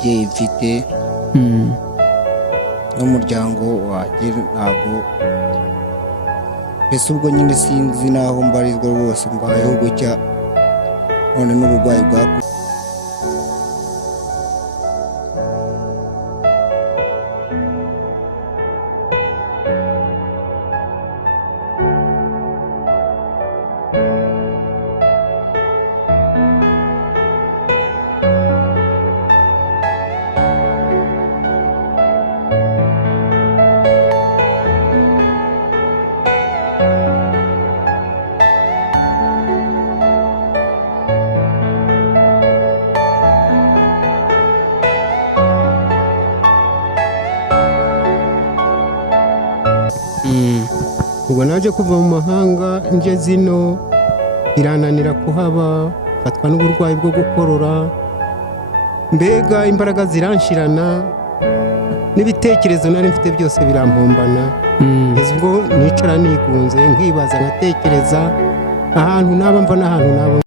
babyeyi mfite n'umuryango wanjye ntabwo mbese ubwo nyine sinzi naho mbarizwa rwose mbayeho gutya none n'uburwayi bwaku ubwo naje kuva mu mahanga nje zino irananira kuhaba fatwa n'uburwayi bwo gukorora mbega imbaraga ziranshirana n'ibitekerezo nari mfite byose birampombana ubwo nicara nigunze nkibaza nkatekereza ahantu naba mva n'ahantu naba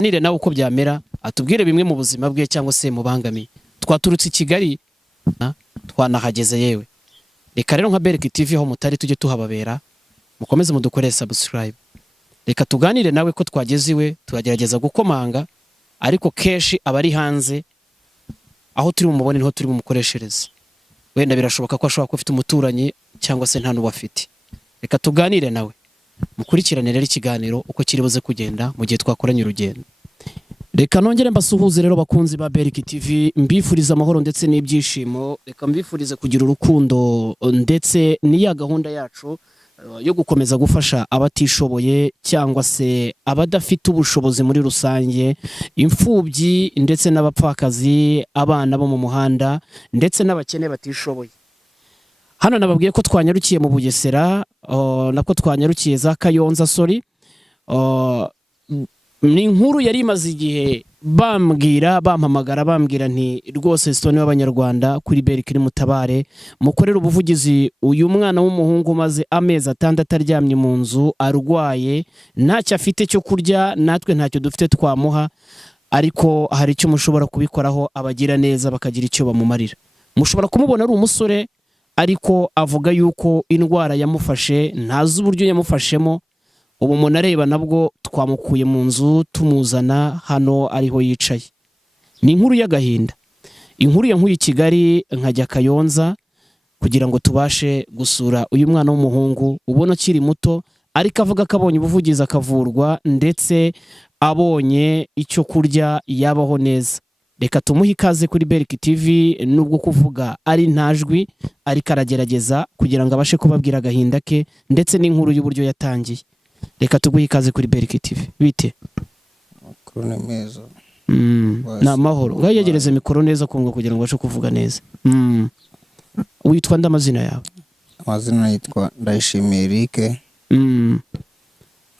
nire nawe uko byamera atubwire bimwe mu buzima bwe cyangwa se mubangamiye twaturutse i Kigali twanahageze yewe reka rero nka Berk TV aho mutari tujye tuhababera mukomeze mudukorere subscribe reka tuganire nawe ko twageze iwe turagerageza gukomanga ariko keshi abari hanze aho turi mumubone niho turi mumukoreshereza wenda birashoboka ko ashobora kuba afite umuturanyi cyangwa se nta n'ubafite reka tuganire nawe mukurikirane rero ikiganiro uko kiribuze kugenda mu gihe twakoranye urugendo reka nongere mbasuhuze rero bakunzi ba Berk TV mbifuriza amahoro ndetse n'ibyishimo reka mbifurize kugira urukundo ndetse n'iya gahunda yacu yo gukomeza gufasha abatishoboye cyangwa se abadafite ubushobozi muri rusange imfubyi ndetse n'abapfakazi abana bo mu muhanda ndetse n'abakene batishoboye hano nababwiye ko twanyarukiye mu Bugesera nako twanyarukiye za Kayonza ni inkuru yari imaze igihe bampamagara bambwira nti rwose Stone w'Abanyarwanda kuri Berk mutabare mukorera ubuvugizi uyu mwana w'umuhungu maze amezi 6 aryamye mu nzu arwaye ntacyo afite cyo kurya natwe ntacyo dufite twamuha ariko hari icyo mushobora kubikoraho abagira neza bakagira icyo bamumarira mushobora kumubona ari umusore ariko avuga yuko indwara yamufashe ntazi uburyo yamufashemo ubu umuntu areba nabwo twamukuye mu nzu tumuzana hano ariho yicaye ni inkuru y'agahinda inkuru yankuye i Kigali nkajya Kayonza kugira ngo tubashe gusura uyu mwana w'umuhungu ubona akiri muto ariko avuga ko abonye ubuvugizi akavurwa ndetse abonye icyo kurya yabaho neza reka tumuhe ikaze kuri Berk TV nubwo kuvuga ari ntajwi ariko aragerageza kugira ngo abashe kubabwira agahinda ke ndetse n'inkuru y'uburyo yatangiye reka tuguhe ikaze kuri Berk TV bite makuru meza na mahoro ngaho yegereze mikoro neza kumva kugira ngo bashe kuvuga neza witwa ndamazina yawe amazina yitwa Ndayishimiye Eric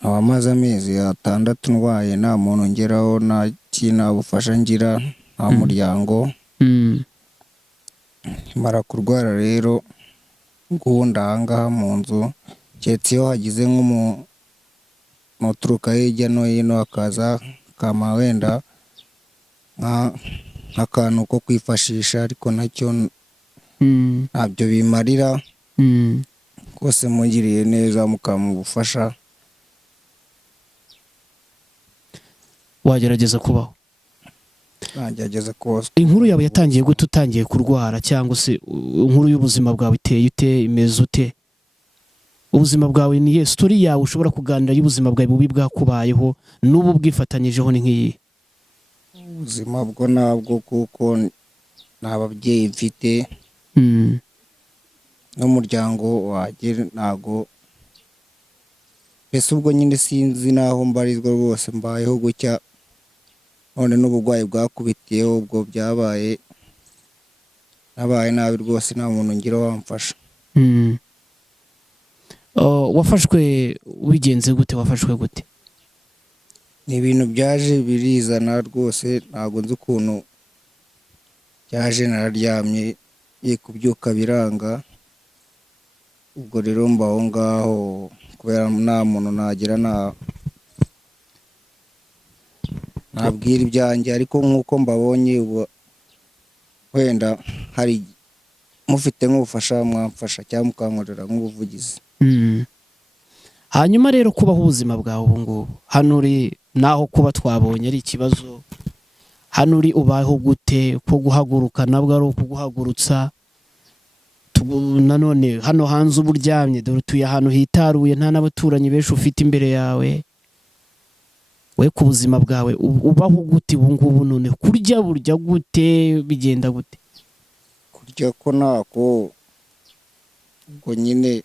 abamaze amezi 6 ndwaye nta muntu ngeraho nta kintu bufasha ngira nta muryango mara kurwara rero guhunda ahangaha mu nzu cyetse iyo hagize n'uturuka hirya no hino akaza kama wenda nk'akantu ko kwifashisha ariko nacyo ntabyo bimarira rwose mugiriye neza mukamufasha wagerageza kubaho nagerageza kubaho inkuru yawe yatangiye gute utangiye kurwara cyangwa se inkuru y'ubuzima bwawe iteye ute imeze ute ubuzima bwawe ni story yawe ushobora kuganira y'ubuzima bwawe bubi bwakubayeho n'ubu bwifatanyijeho ni nk'iyi ubuzima bwo nabwo kuko n'ababyeyi mfite n'umuryango wanjye ntago mbese ubwo nyine sinzi naho mbarizwa rwose mbayeho gutya none n'uburwayi bwakubitiyeho ubwo byabaye nabaye nabi rwose nta muntu ngira wamfasha wafashwe wigenze gute wafashwe gute ni ibintu byaje birizana rwose ntago nzi ukuntu byaje nararyamye kubyuka biranga ubwo rero mbaho ngaho kubera nta muntu nagira nabwira ibyanjye ariko nk'uko mbabonye ubu wenda hari mufite nk'ubufasha mwamfasha cyangwa mukankorera nk'ubuvugizi. Hanyuma rero kubaho ubuzima bwawe ubu ngubu hano uri naho kuba twabonye ari ikibazo, hano uri ubaho gute? Ko guhaguruka nabwo ari ukuguhagurutsa, nanone hano hanze uba uryamye, dore utuye ahantu hitaruye nta n'abaturanyi benshi ufite imbere yawe. We ku buzima bwawe ubaho gute ubu ngubu? None kurya burya gute, bigenda gute? Kurya ko ntako, ubwo nyine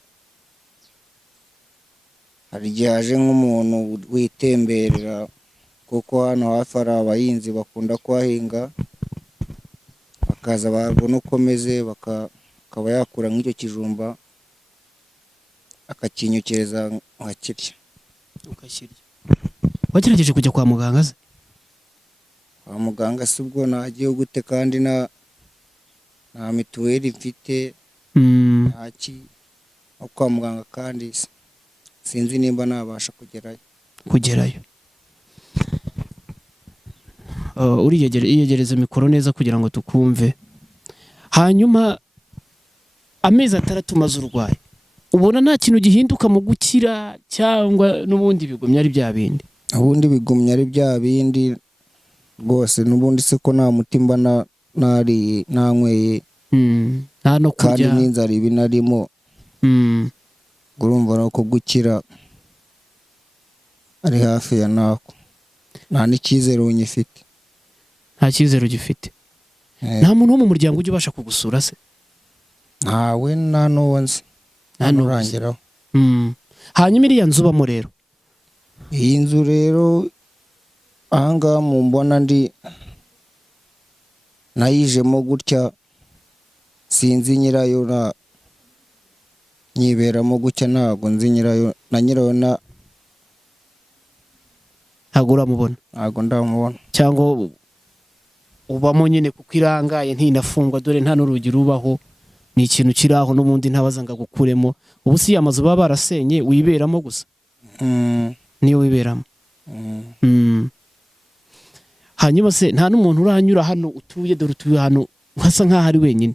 hari igihe haje nk'umuntu witemberera, kuko hano hafi hari abahinzi bakunda kuhahinga, bakaza babona uko meze akaba yakura nk'icyo kijumba akakinyokereza nkakirya. Ukakirya. Wagerageje kujya kwa muganga se? Kwa muganga si ubwo nagiye gute kandi nta mituweli mfite, ntaki no kwa muganga kandi sinzi nimba nabasha kugerayo. Uriyegereza mikoro neza kugira ngo tukumve. Hanyuma amezi 6 maze urwaye, ubona nta kintu gihinduka mu gukira cyangwa n'ubundi bigumya ari bya bindi? Ubundi bigumya ari bya bindi rwose, n'ubundi se ko nta mutima nari nanyweye, nta no kurya kandi n'inzara ibi narimo, urumva ko gukira ari hafi ya nako, nta n'icyizere unyifite. Nta cyizere ugifite? Nta muntu wo mu muryango ujya ubasha kugusura se? Ntawe, nta n'uwo nzi, nta n'urangeraho. Hanyuma iriya nzu ubamo rero? Iyi nzu rero ahangaha mumbona nayijemo gutya, sinzi nyirayo, nyiberamo gutya, ntabwo nzi nyirayo, na nyirayo ntabwo uramubona? Ntabwo ndamubona. Cyangwa ubamo nyine kuko irangaye ntinafungwa, dore nta n'urugi rubaho, ni ikintu kiri aho n'ubundi ntabaza ngo agukuremo. Ubu si amazu baba barasenye wiberamo gusa? Niyo wiberamo. Hanyuma se nta n'umuntu uranyura hano utuye, dore utuye hano hasa nk'aho ari wenyine,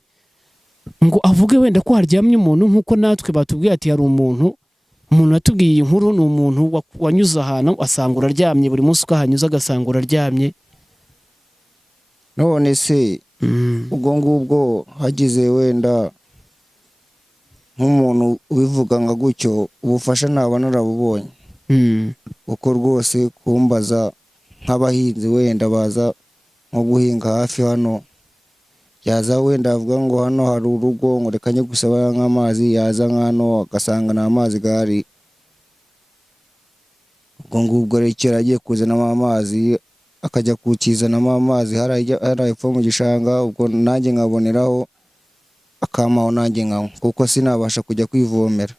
ngo avuge wenda ko haryamye umuntu nk'uko natwe batubwiye ati hari umuntu yatubwiye iyi nkuru, ni umuntu wanyuze ahantu asanga uraryamye, buri munsi ukahanyuza agasanga uraryamye. None se ubwo ngubwo hagize wenda nk'umuntu ubivuga nka gutyo, ubufasha naba narabubonye, kuko rwose kumbaza nk'abahinzi wenda baza nko guhinga hafi hano, yaza wenda avuga ngo hano hari urugo, ngo reka njye gusaba nk'amazi, yaza nk'hano agasanga nta mazi gahari, ubwo ngubwo rero icyo agiye kuzanamo amazi akajya kukizanamo amazi hari epfo mu gishanga, ubwo nanjye nkaboneraho akamaho nanjye nkanywa, kuko sinabasha kujya kwivomera.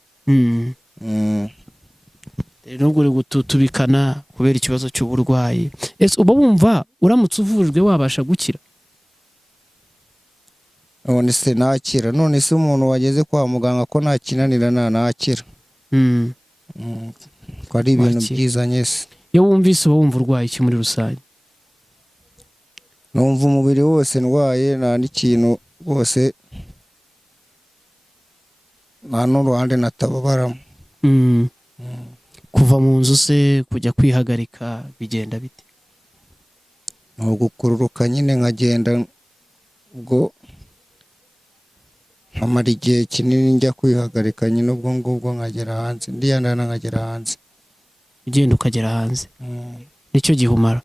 Rero ubwo uri gututubikana kubera ikibazo cy'uburwayi. Ese uba wumva uramutse uvujwe wabasha gukira? None se nakira? None se umuntu wageze kwa muganga ko ntakinanira nakira? Ko ari ibintu byiza nyese. Iyo wumvise uba wumva urwaye iki muri rusange? Numva umubiri wose ndwaye, nta n'ikintu rwose, nta n'uruhande natababaramo. Kuva mu nzu se kujya kwihagarika bigenda bite? Ni ugukururuka nyine nkagenda, ubwo nkamara igihe kinini njya kwihagarika nyine, ubwo ngubwo nkagera hanze, ndiyandana nkagera hanze. Ugenda ukagera hanze? Nicyo gihe umara?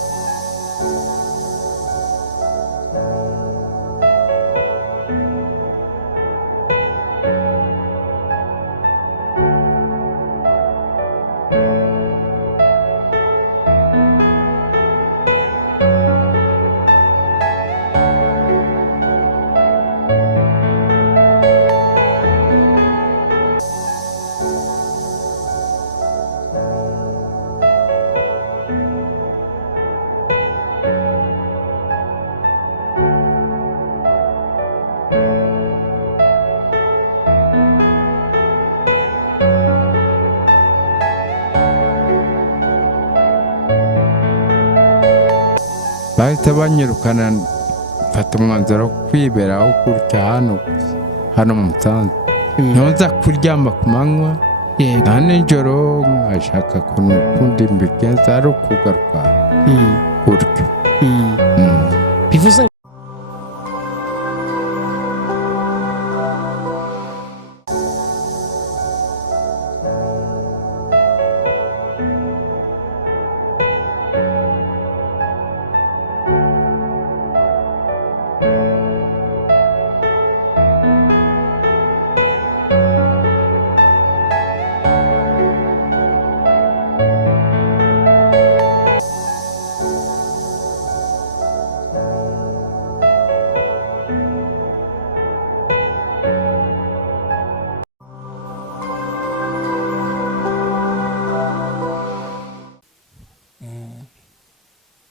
bahita banyirukana mfata umwanzuro wo kwiberaho gutya hano mu Musanze ntuza kuryama ku manywa nta nijoro nkashaka kundi mbigenza ari ukugaruka gutyo bivuze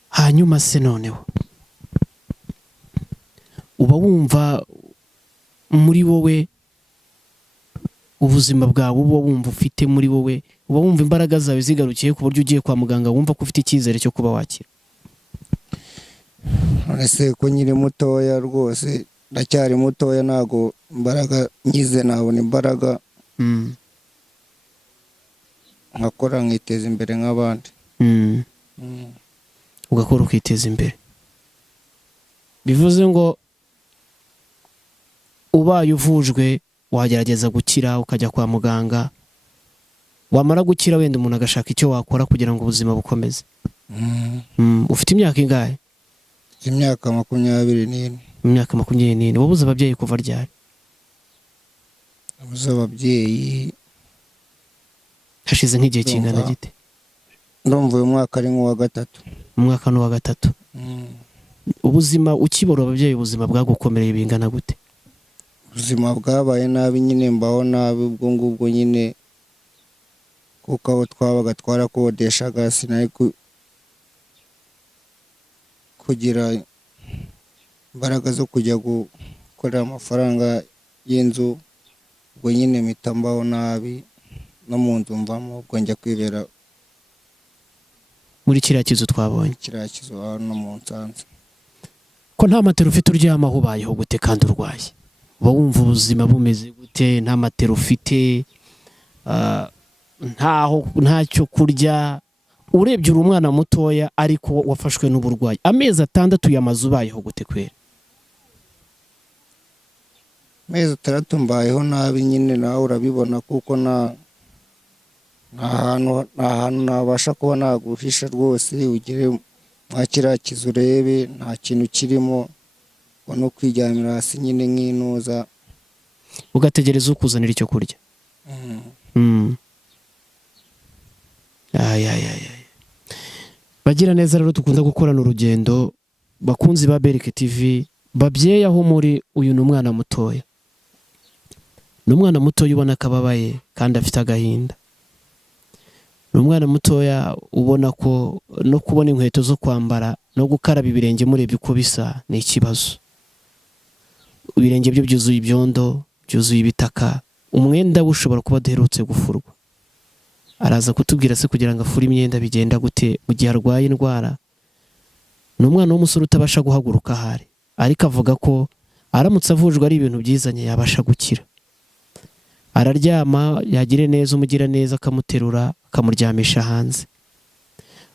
hanyuma se noneho uba wumva muri wowe ubuzima bwawe uba wumva ufite muri wowe uba wumva imbaraga zawe zigarukiye ku buryo ugiye kwa muganga wumva ko ufite icyizere cyo kuba wakira? ese ko nyiri mutoya rwose ndacyari mutoya ntago imbaraga nyize nabona imbaraga nkakora nkiteza imbere nk'abandi ugakora ukiteza imbere. Bivuze ngo ubaye uvujwe wagerageza gukira ukajya kwa muganga, wamara gukira wenda umuntu agashaka icyo wakora kugira ngo ubuzima bukomeze. Ufite imyaka ingahe? Imyaka 24. Imyaka 24. Wabuze ababyeyi kuva ryari? Wabuze ababyeyi hashize nk'igihe kingana gite? Ndumva uyu mwaka ari nk'uwa gatatu. Umwaka n'uwa gatatu. Ubuzima ukibora ababyeyi ubuzima bwagukomereye bingana gute? Ubuzima bwabaye nabi nyine mbaho nabi ubwo ngubwo nyine kuko aho twabaga twarakodeshaga sinari kugira imbaraga zo kujya gukorera amafaranga y'inzu, ubwo nyine mpita mbaho nabi no mu nzu mvamo ubwo njya kwibera muri kiriya kizu twabonye. Kiriya kizu hano mu Nsanze. Ko nta matero ufite uryamaho ubayeho gute kandi urwaye? Uba wumva ubuzima bumeze gute? Nta matero ufite, ntacyo kurya, urebye uri umwana mutoya ariko wafashwe n'uburwayi. Amezi 6 yamaze ubayeho gute kwera? Amezi 6 mbayeho nabi nyine nawe urabibona kuko nta hantu nabasha kuba naguhisha rwose ugire mwakira kizu urebe nta kintu kirimo no kwijyamira hasi nyine nk'inuza ugategereza ukuzanira icyo kurya. Bagira neza rero dukunda gukorana urugendo, bakunzi ba Berike TV, babyeyi aho muri, uyu ni umwana mutoya. Ni umwana mutoya ubona akababaye kandi afite agahinda. Ni umwana mutoya ubona ko no kubona inkweto zo kwambara no gukaraba ibirenge murebye uko bisa ni ikibazo. Ibirenge byo byuzuye ibyondo, byuzuye ibitaka, umwenda ushobora kuba daherutse gufurwa. Araza kutubwira se kugira ngo afure imyenda bigenda gute mu gihe arwaye indwara. Ni umwana w'umusore utabasha guhaguruka ahari, ariko avuga ko aramutse avujwe ari ibintu byizanye yabasha gukira. Araryama, yagire neza umugira neza akamuterura akamuryamisha hanze.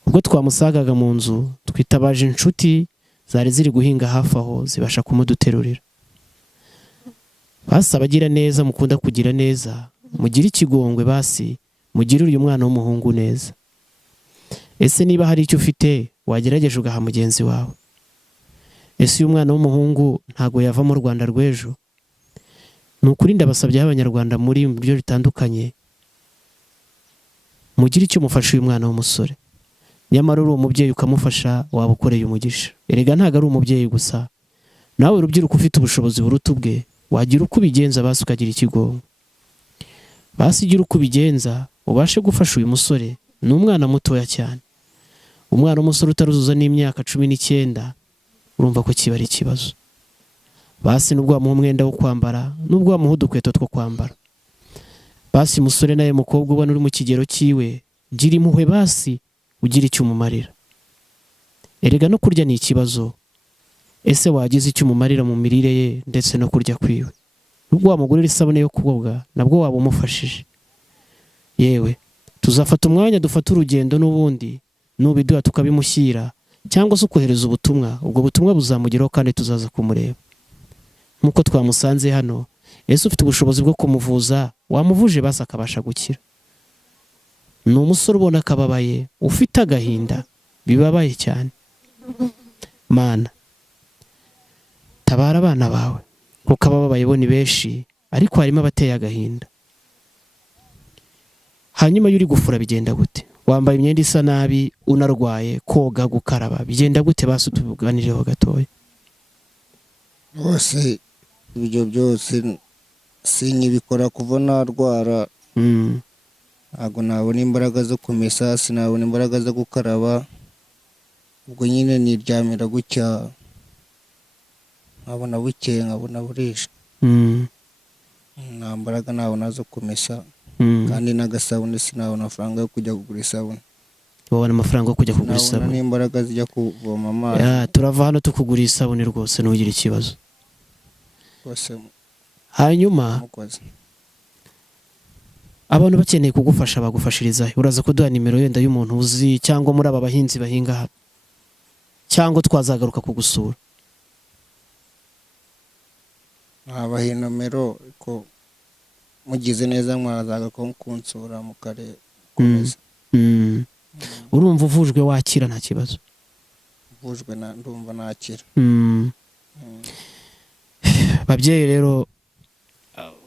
Ubwo twamusagaga mu nzu twitabaje inshuti zari ziri guhinga hafi aho zibasha kumuduterurira. Basi abagira neza mukunda kugira neza, mugire ikigongwe basi mugire uyu mwana w'umuhungu neza. Ese niba hari icyo ufite wagerageje ugaha mugenzi wawe? Ese uyu mwana w'umuhungu ntago yava mu Rwanda rw'ejo? Nukuri ndabasabye abanyarwanda muri mu buryo bitandukanye mugire icyo mufasha uyu mwana w'umusore. Nyamara uri umubyeyi ukamufasha waba ukoreye umugisha. Erega ntago ari umubyeyi gusa, nawe urubyiruko ufite ubushobozi buruta ubwe wagira uko ubigenza basi ukagira ikigongo. Basi gira uko ubigenza ubashe gufasha uyu musore. Ni umwana mutoya cyane, umwana w'umusore utaruzuza n'imyaka 19. Urumva ko kiba ari ikibazo. Basi nubwo wamuha umwenda wo kwambara, nubwo wamuha udukweto two kwambara, basi musore naye mukobwa ubona uri mu kigero cyiwe gira impuhwe basi ugira icyo umumarira. erega no kurya ni ikibazo. Ese wagize icyo umumarira mu mirire ye ndetse no kurya kwiwe? Nubwo wamugurira isabune yo koga nabwo waba umufashije. Yewe tuzafata umwanya dufata urugendo n'ubundi nubiduha tukabimushyira cyangwa se ukohereza ubutumwa, ubwo butumwa buzamugeraho kandi tuzaza kumureba. Nkuko twamusanze hano, ese ufite ubushobozi bwo kumuvuza, wamuvuje basi akabasha gukira. Ni umusore ubona akababaye, ufite agahinda, bibabaye cyane. Mana, tabara abana bawe, kuko abababaye bo ni benshi, ariko harimo abateye agahinda. Hanyuma yuri gufura bigenda gute? Wambaye imyenda isa nabi, unarwaye, koga, gukaraba, bigenda gute? Basi tubuganireho gatoya. Bose ibyo byose sinyibikora kuva narwara. Ntabwo nabona imbaraga zo kumesa, sinabona imbaraga zo gukaraba. Ubwo nyine niryamira gutya, nkabona bukeye nkabona burisha. Nta mbaraga nabona zo kumesa, kandi n'agasabune sinabona amafaranga yo kujya kugura isabune. Wabona amafaranga yo kujya kugura isabune? Nabona n'imbaraga zijya kuvoma amazi. Turava hano tukugura isabune rwose ntugire ikibazo. Rwose hanyuma mukoze. Abantu bakeneye kugufasha bagufashiriza, uraza kuduha nimero yenda y'umuntu uzi cyangwa muri aba bahinzi bahinga hano, cyangwa twazagaruka kugusura? Nabaha nomero ko mugize neza mwarazaga kunsura mukare komeza. Urumva uvujwe wakira nta kibazo? Uvujwe ndumva nakira. Babyeyi rero,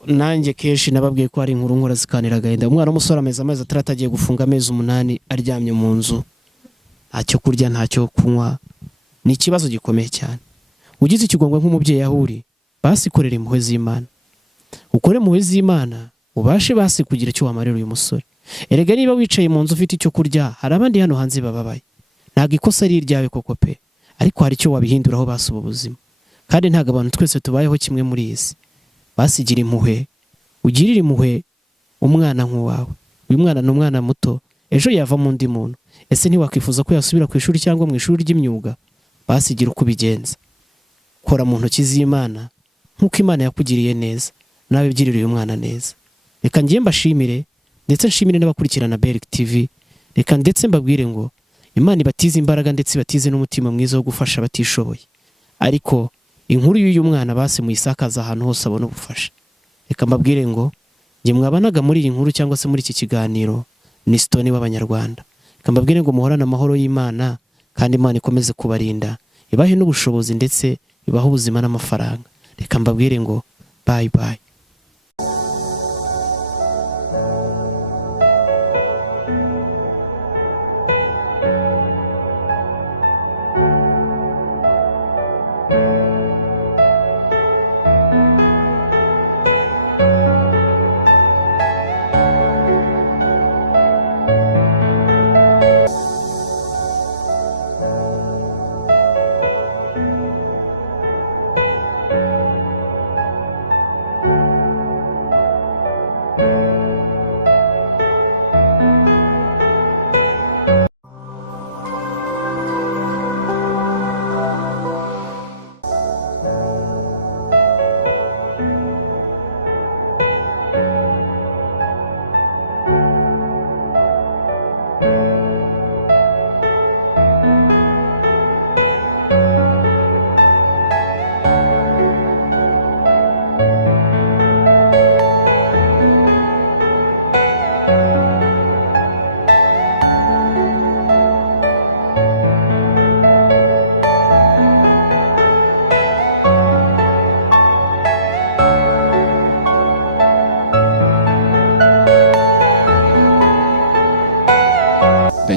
nanjye kenshi nababwiye ko hari inkuru nkora zikanira agahinda. Umwana w'umusore amezi ataragiye gufunga amezi 8 aryamye mu nzu, ntacyo kurya ntacyo kunywa. Ni ikibazo gikomeye cyane. Ugize ikigongwe nk'umubyeyi ahuri, basi korera impuhwe z'Imana. Ukore impuhwe z'Imana ubashe basi kugira icyo wamarira uyu musore. Erega niba wicaye mu nzu ufite icyo kurya, hari abandi hano hanze bababaye. Ntabwo ikosa ari iryawe koko pe, ariko hari icyo wabihinduraho basi ubu buzima. Kandi ntabwo abantu twese tubayeho kimwe muri iyi si. Basigira impuhwe, ugirire impuhwe umwana nk'uwawe. Uyu mwana ni umwana muto, ejo yava mu ndi muntu. Ese ntiwakwifuza ko yasubira ku ishuri cyangwa mu ishuri ry'imyuga? Basigira uko ubigenza. Kora mu ntoki z'Imana nk'uko Imana yakugiriye neza, nawe ugirire uyu mwana neza. Reka ngiye mbashimire, ndetse nshimire n'abakurikirana Berk TV. Reka ndetse mbabwire ngo Imana ibatize imbaraga ndetse ibatize n'umutima mwiza wo gufasha abatishoboye. Ariko inkuru y'uyu mwana base muyisakaza ahantu hose abona ubufasha. Reka mbabwire ngo nge mwabanaga muri iyi nkuru cyangwa se muri iki kiganiro ni Stone w'Abanyarwanda. Reka mbabwire ngo muhorane amahoro y'Imana, kandi Imana ikomeze kubarinda, ibahe n'ubushobozi ndetse ibahe ubuzima n'amafaranga. Reka mbabwire ngo bye bye.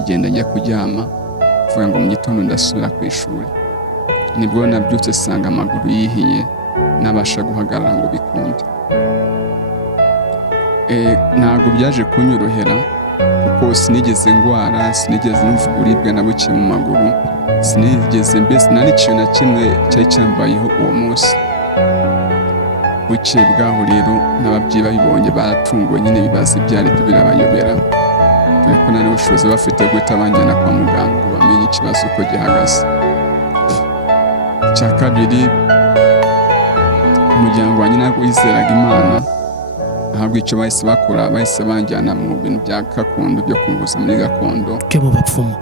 ndagenda njya kuryama, mvuga ngo mu gitondo ndasubira ku ishuri. Nibwo nabyutse sanga amaguru yihiye, nabasha guhagarara ngo bikunde. Ntabwo byaje kunyorohera kuko sinigeze ngwara, sinigeze numva uburibwe na buke mu maguru, sinigeze mbese nta n'ikintu na kimwe cyari cyambayeho uwo munsi. Buke bwaho rero n'ababyeyi babibonye baratunguwe, nyine bibaza ibyo ari byo birabayobera, dore ko nta n'ubushobozi bafite guhita banjyana kwa muganga ngo bamenye ikibazo uko gihagaze. Icya kabiri, umuryango wanjye ntabwo wizeraga Imana, ntabwo icyo bahise bakora, bahise banjyana mu bintu bya gakondo byo kumbuza muri gakondo byo mu bapfumu.